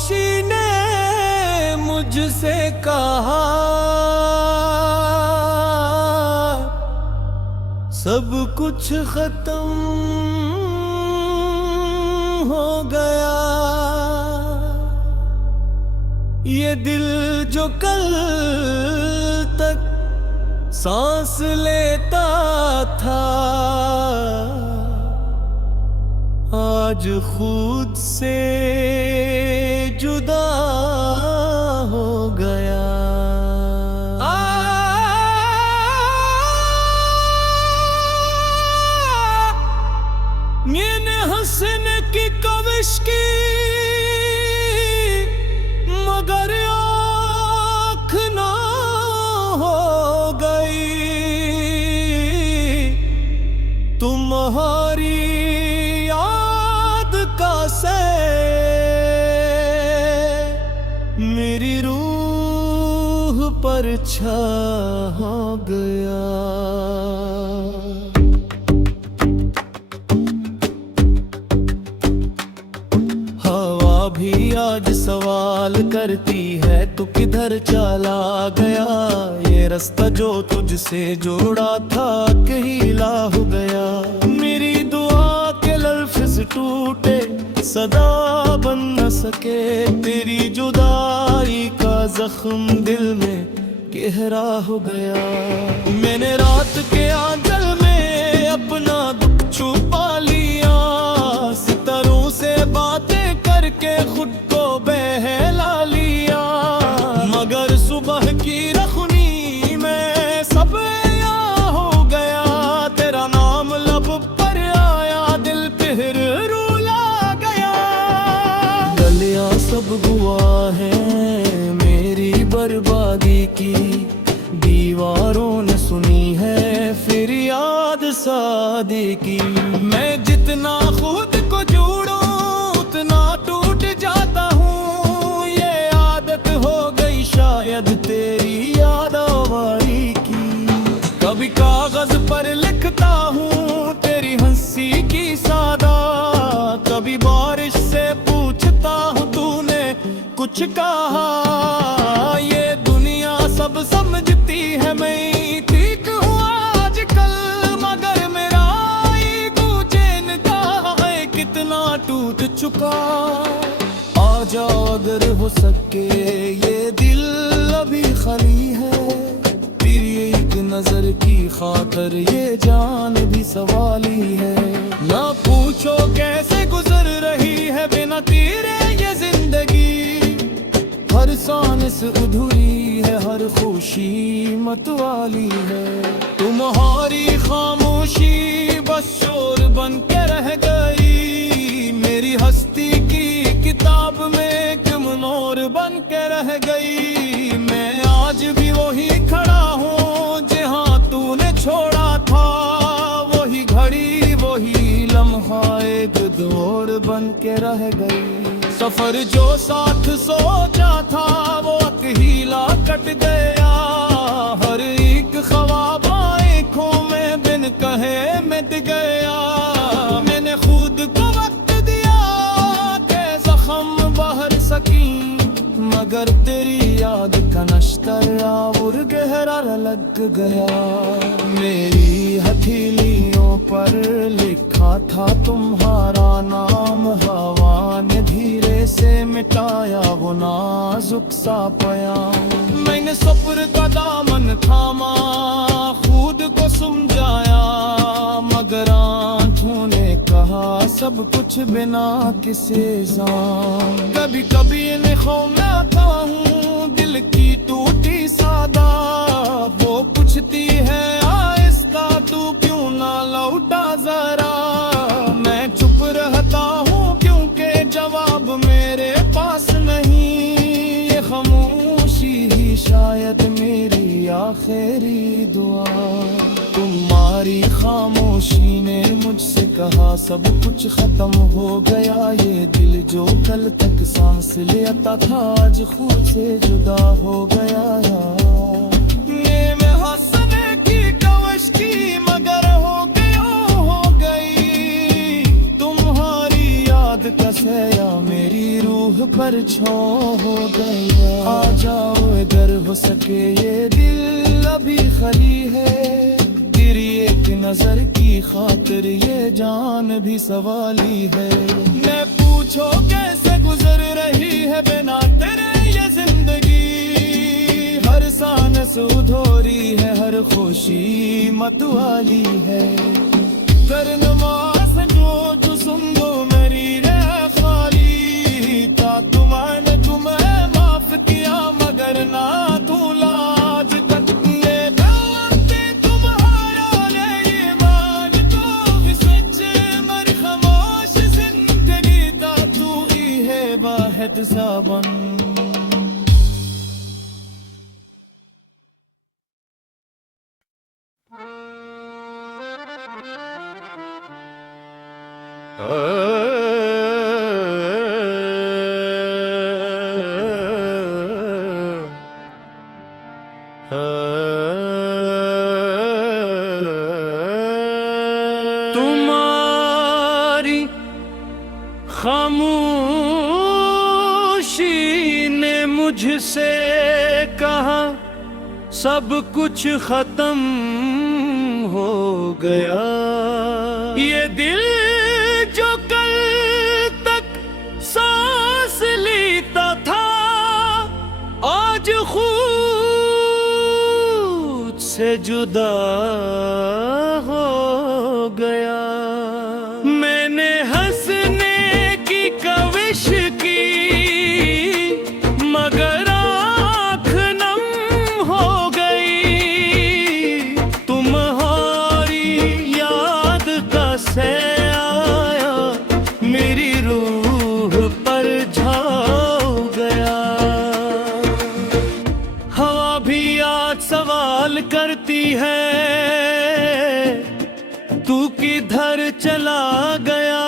खामोशी ने मुझसे कहा, सब कुछ खत्म हो गया। ये दिल जो कल तक सांस लेता था, आज खुद से जुदा हो गया। मैंने हंसने की कोशिश की, मगर आँख ना हो गई। तुम्हारी याद का से मेरी रूह पर छा गया। भी आज सवाल करती है, तू किधर चला गया। ये रास्ता जो तुझसे जोड़ा था कहीं ला हो गया। मेरी दुआ के लफ्ज़ टूटे, सदा बन न सके। तेरी जुदाई का जख्म दिल में गहरा हो गया। मैंने रात के आंचल में अपना दुख छुपा लिया, सितारों से बातें करके खुद को बहला लिया। मगर सुबह की रखनी में सब याद हो गया। तेरा नाम लब पर आया, दिल फिर रुला गया। गलियां सब गवाह है मेरी बर्बादी की, दीवारों ने सुनी है फिर याद शादी की। मैं जितना खुद को जोड़ूं उतना टूट जाता हूँ। ये आदत हो गई शायद तेरी याद आवारी की। कभी कागज पर लिखता हूँ तेरी हंसी की सादा, कभी बारिश से पूछता हूँ तूने कुछ कहा। ये दुनिया सब समझती है मैं ठीक हूँ आजकल, मगर मेरा ईगो जानता है कितना टूट चुका। आ जाओ अगर हो सके, ये दिल अभी खाली है। तेरी एक नजर की खातर ये जान भी सवाली है। ना पूछो कैसे गुजर रही है बिना तेरे ये जिंदगी। हर सांस अधूरी है, हर खुशी मतवाली है। तुम्हारी खामोशी बस शोर बन के रह गई। मेरी हस्ती की किताब में गुमनार बन के रह गई। मैं आज भी वही खड़ा हूँ जहाँ तूने छोड़ा था। वही घड़ी वही लम्हा एक दौड़ बन के रह गई। सफर जो साथ सोचा था वो अकेला कट गया। हर एक ख्वाब आँखों में बिन कहे मिट गया। मैंने खुद को वक्त दिया के जख्म बहर सकी, मगर तेरी याद का नश्तर और गहरा लग गया। मेरी हथेलियों पर लिखा था तुम्हारा नाम, हवा ने धीरे से मिटाया वो नाजुक सा पयाम। मैंने सब्र का दामन थामा, खुद को समझाया, मगर आँखों ने कहा सब कुछ बिना किसी जान। कभी कभी इन ख्वाब में आता हूँ दिल की टूटी सादा। वो पूछती है आहिस्ता तू क्यों ना लौटा जरा। मैं चुप रहता हूँ क्योंकि जवाब मेरे पास नहीं। ये खामोशी ही शायद मेरी आखिरी दुआ। तुम्हारी खामोशी ने मुझसे कहा सब कुछ खत्म हो गया। ये दिल जो कल तक सांस लेता था आज खुद से जुदा हो गया। मैं हंसने की कोशिश की मगर हो गई। तुम्हारी याद का साया मेरी रूह रूह पर छो हो गया। आ जाओ इधर, हो सके ये दिल अभी खली है, तेरी एक नजर की खातिर ये जान भी सवाली है। मैं पूछो कैसे गुजर रही है बिना तेरे ये जिंदगी, हर सांस उधोरी है, हर खुशी मतवाली है। कर नमाज जो सुन दो मेरी रे खाली, था तुम्हारे तुम्हें माफ किया मगर ना तू लाज तक। ये दावते तुम्हारा ले मान तो भी सच्चे मर खामोश जिंदगी ता तू ही है वाहिद साबन। तुम्हारी खामोशी ने मुझसे कहा सब कुछ खत्म हो गया। ये दिल जो कल तक सांस लेता था आज खुद से जुदा हो गया। मैंने हंसने की कविश की मगर आँख नम हो गई। तुम्हारी याद का सैया मेरी रूह पर छा गया। हवा भी आज सवाल करती है तू किधर चला गया।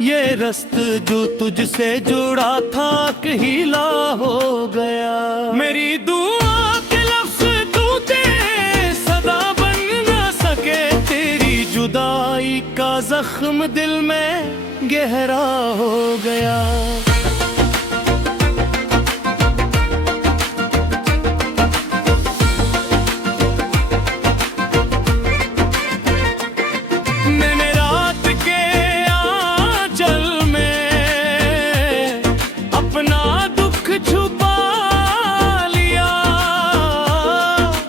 ये रास्ता जो तुझसे जुड़ा था कहीला हो गया। मेरी दुआ के लफ्ज़ तू दे सदा बन ना सके, तेरी जुदाई का जख्म दिल में गहरा हो गया। मैंने रात के आंचल में अपना दुख छुपा लिया।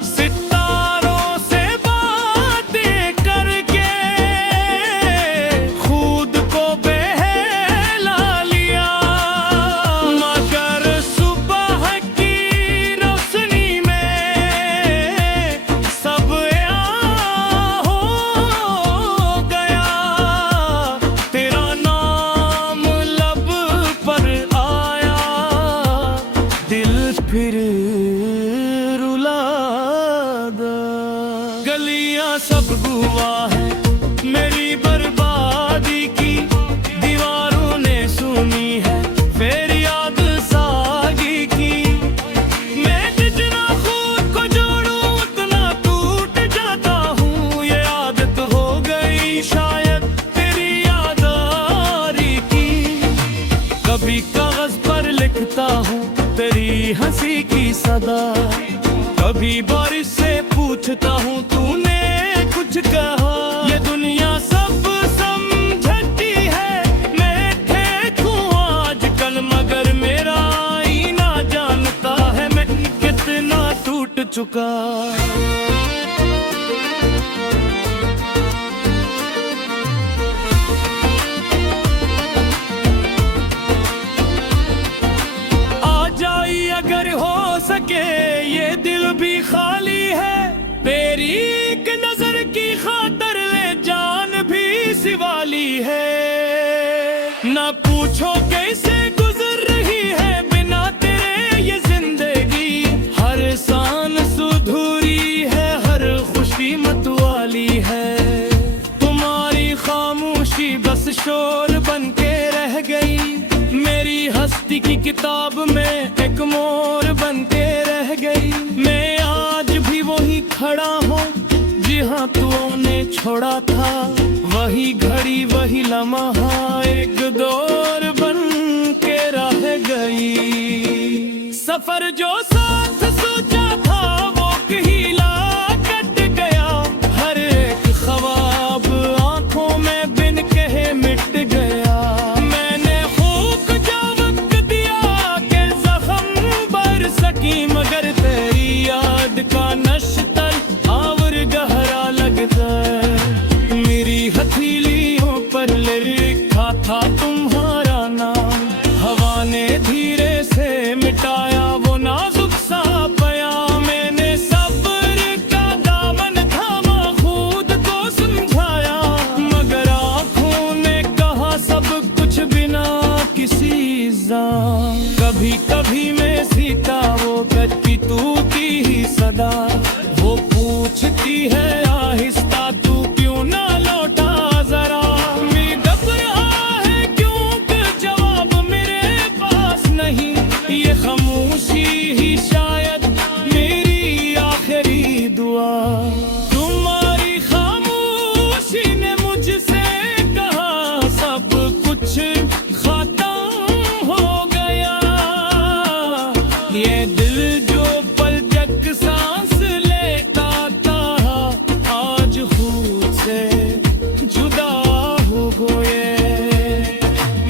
सितारों से बातें करके खुद को बहला लिया। मगर सुबह की रोशनी में सब हो गया। तेरा नाम लब पर आया, दिल फिर रुला दा। गलियां सब गवाह है मेरी बर्बादी की, दीवारों ने सुनी है फिर याद सागी की। मैं जितना खुद को जोड़ूं उतना टूट जाता हूँ। ये आदत हो गई शायद तेरी यादारी की। कभी कागज पर लिखता हूँ तेरी हंसी की सदा, कभी बारिश से पूछता हूँ तूने कुछ कहा। ये दुनिया सब समझती है मैं ठीक हूँ आजकल, मगर मेरा आईना जानता है मैं कितना टूट चुका। आ जाई अगर हो सके, ये दिल भी खाली है, तेरी एक नजर की खातर ले जान भी सिवाली है। ना पूछो कैसे गुजर रही है बिना तेरे ये जिंदगी, हर सांस अधूरी है, हर खुशी मतवाली है। तुम्हारी खामोशी बस शोर बन के रह गई, मेरी हस्ती की किताब में एक मोर बन के रह गई। मैं आज भी वही खड़ा हूँ जहाँ तूने छोड़ा था, वही घड़ी वही लम्हा एक दौर बन के रहा। सफर जो साथ सोचा था वो कहीला कट गया, हर एक ख्वाब आंखों में बिन कहे मिट गया। मैंने खूब जो वक्त दिया के जख्म भर सकी, मगर तेरी याद का नश्तर आवर गहरा लगता है। मेरी हथेलियों पर लिखा था तुम्हारा नाम, हवा ने धीरे से मिटाया वो नाजुक सा पयाम। मैंने सब्र का दामन थामा, खुद को समझाया, मगर आंखों ने कहा सब कुछ बिना किसी इल्जाम। कभी कभी मैं सीता वो कच्ची तूती ही सदा, वो पूछती है आहिस्ता तू क्यों ना लौटा जरा। मैं घबरा है क्योंकि जवाब मेरे पास नहीं, ये खामोशी ही शायद मेरी आखिरी दुआ। तुम्हारी खामोशी ने मुझसे कहा सब कुछ खत्म हो गया। ये दिल जो पल तक सांस लेता था आज खुद से जुदा हो गए।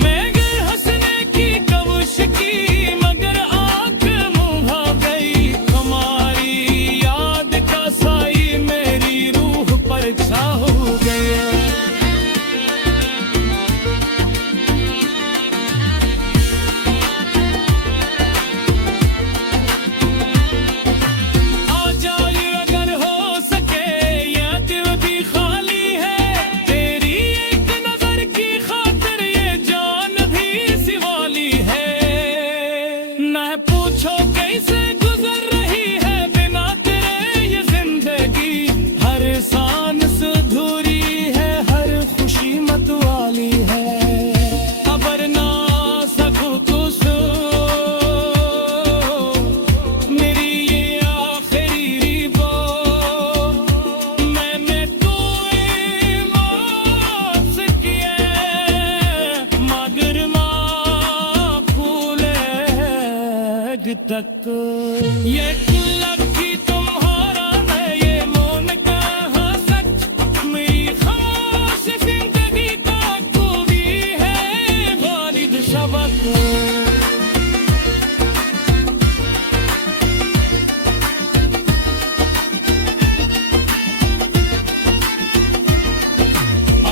मैं गर हंसने की कवश की, मगर आंख मुहा गई। हमारी याद का साई मेरी रूह पर छा हो गया। आ जाए अगर हो सके, ये दिल भी खाली है। तेरी एक नजर की खातिर ये जान भी सिवाली है। न पूछो कैसे गुजर रही है बिना तेरे ये जिंदगी। हर सांस अधूरी है, हर खुशी मत वाली है। खबर ना सकूं तो सो मेरी ये आखिरी रिबो। मैंने तो माफ किए, मगर माकूल तक ये लगी तुम्हारा मैं ये मौन कहा सच। मेरी खामोश जिंदगी का तू भी है वालिद सबक।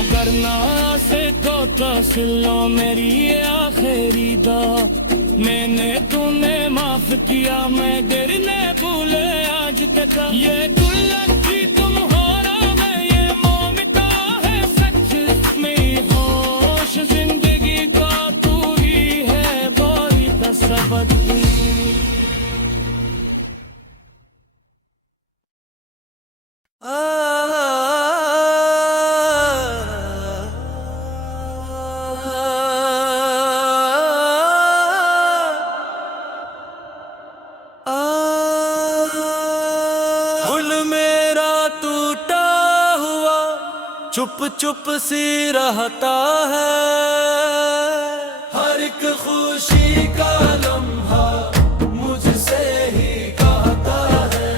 अगर ना से तो तसल्लो मेरी ये आखिरी दा। मैंने तूने माफ किया, मैं गिरने भूले आज तक। ये गुल्लक भी तुम्हारा मैं ये मोमिता है सच। मेरी होश जिंदगी का तू ही है बारित सबक। दिल मेरा टूटा हुआ चुप चुप सी रहता है। हर एक खुशी का लम्हा मुझसे ही कहता है।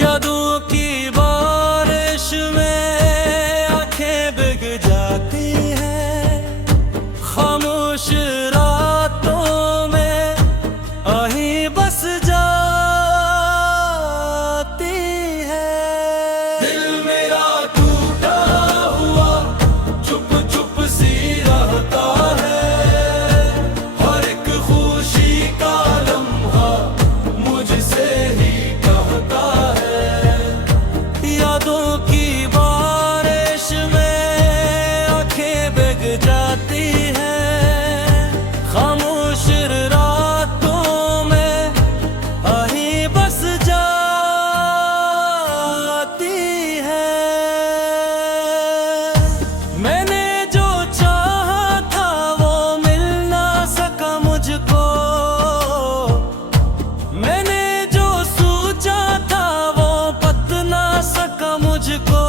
यादों की बारिश में आंखें भीग जाती हैं। खामोश रातों में आही बस जाती है। दिल मेरा टूटा हुआ चुप चुप सी रहता है। हर एक खुशी का लम्हा मुझसे ही कहता है। यादों की बारिश में आंखें भीग जाती हैं। खामोश रातों में आही बस जाती है। मैंने जो चाहा था वो मिल ना सका मुझको। मैंने जो सोचा था वो पत ना सका मुझको।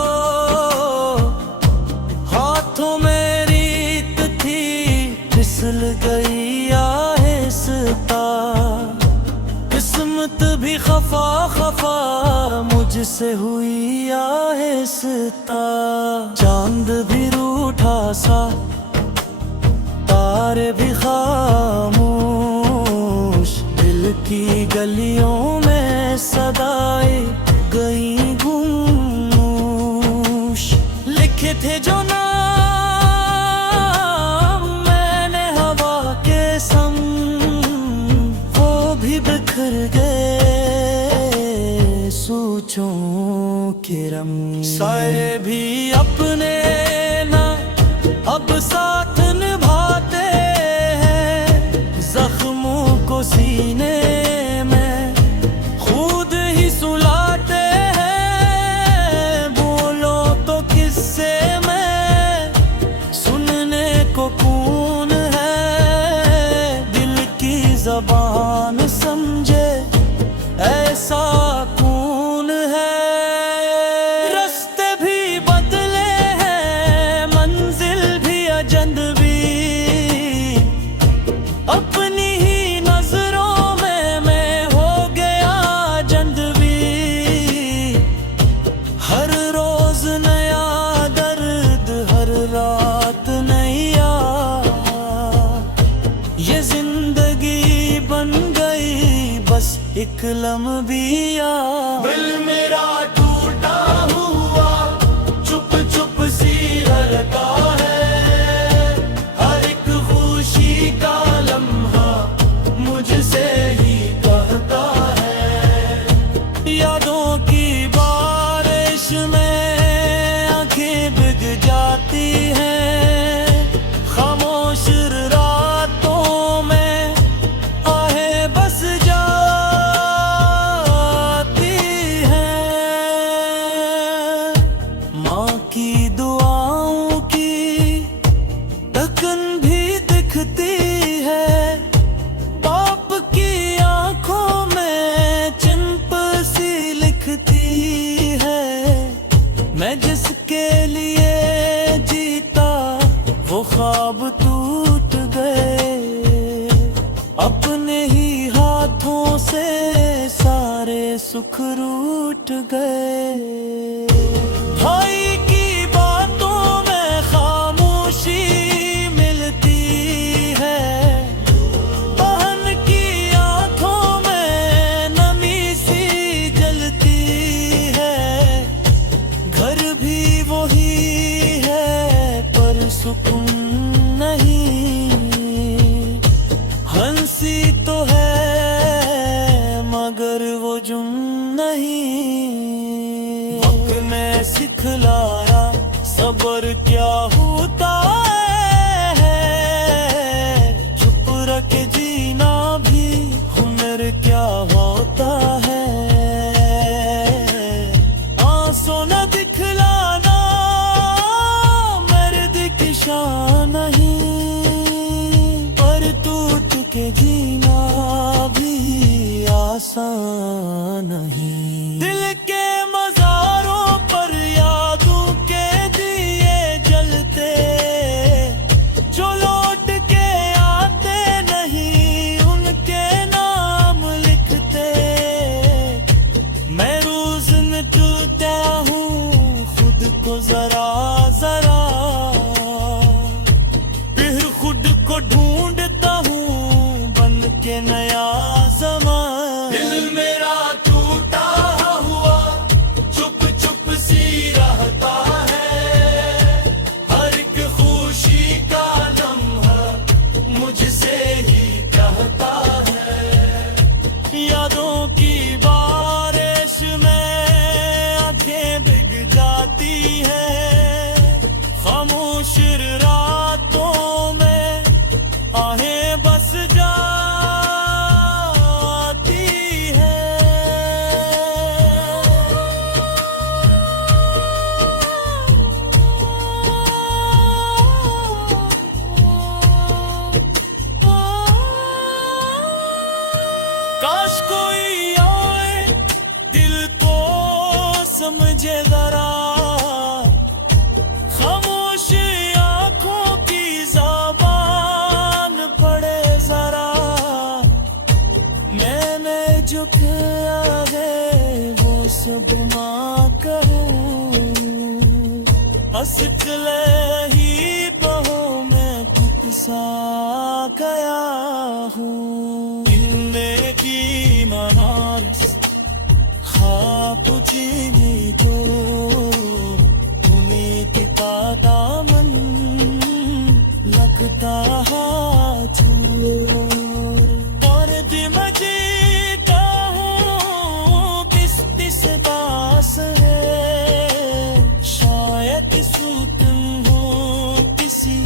हाथों में रीत थी फिसल गई आहिस्ता। किस्मत भी खफा खफा मुझसे हुई आहिस्ता, चांद भी रूठा सा तारे भी खामोश, दिल की गलियों में सदाएं गई गुमोश। लिखे थे जो नाम मैंने हवा के संग, वो भी बिखर गए सोचों के रंग। साए भी अपने ना अब साथ निभाते हैं, जख्मों को सीने में खुद ही सुलाते हैं। बोलो तो किससे मैं सुनने को कौन है, दिल की जबान समझे ऐसा कौन है। रास्ते भी बदले हैं, मंजिल भी अजनबी, अपनी ही नजरों में मैं हो गया अजनबी। हर रोज नया दर्द, हर रात नैया, ये जिंदगी बन गई बस एक लम्बिया। दिल मेरा टूटा हुआ चुप चुप सी रहता है, हर एक खुशी का लम्हा मुझसे ही कहता है। यादों की बारिश में आंखें भीग जाती हैं, खामोश रातों में आहें बस जाती हैं। माँ की दुआओं की ढकन भी दिखती है, बाप की आंखों में चिंप सी लिखती है। मैं जिसके लिए जीता वो ख्वाब टूट गए, अपने ही हाथों से सारे सुख रूठ गए। भाई की बातों में खामोशी मिलती है, बहन की आंखों में नमी सी जलती है। घर भी वही है पर सुकून नहीं, हंसी तो है मगर वो जुम नहीं। वक्त में सिखलाया सब्र क्या होता है, चुप रख जीना भी हुनर क्या होता है। आंसू न दिखलाना मर्द की शान नहीं, पर टूट के जीना भी आसान नहीं। दिल के मज़ारों पर यादों के दिए जलते, जो लौट के आते नहीं उनके नाम लिखते। मैं रोज न टूटा हूँ खुद को जरा जरा, फिर खुद को ढूंढता हूँ बन के नया ज़मां। दिल मेरा टूटा हुआ चुप चुप सी रहता है, हर एक खुशी का लम्हा मुझसे ही कहता है। यादों की बारिश में आंखें भीग जाती है, खामोश रातों में आहें बस जाती है। काश कोई आए दिल को समझे जरा, खामोश आंखों बस चले ही बहो मैं खुद सा गया हूँ इनमें की महारस ख्वाब जीने दो उम्मीद का दामन लगता है चोर और दिमजीता हूँ किस पास है शायद सूतन हो किसी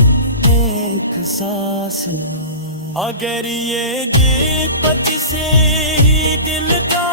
एक सांस में अगर ये गीत 25 से ही दिल का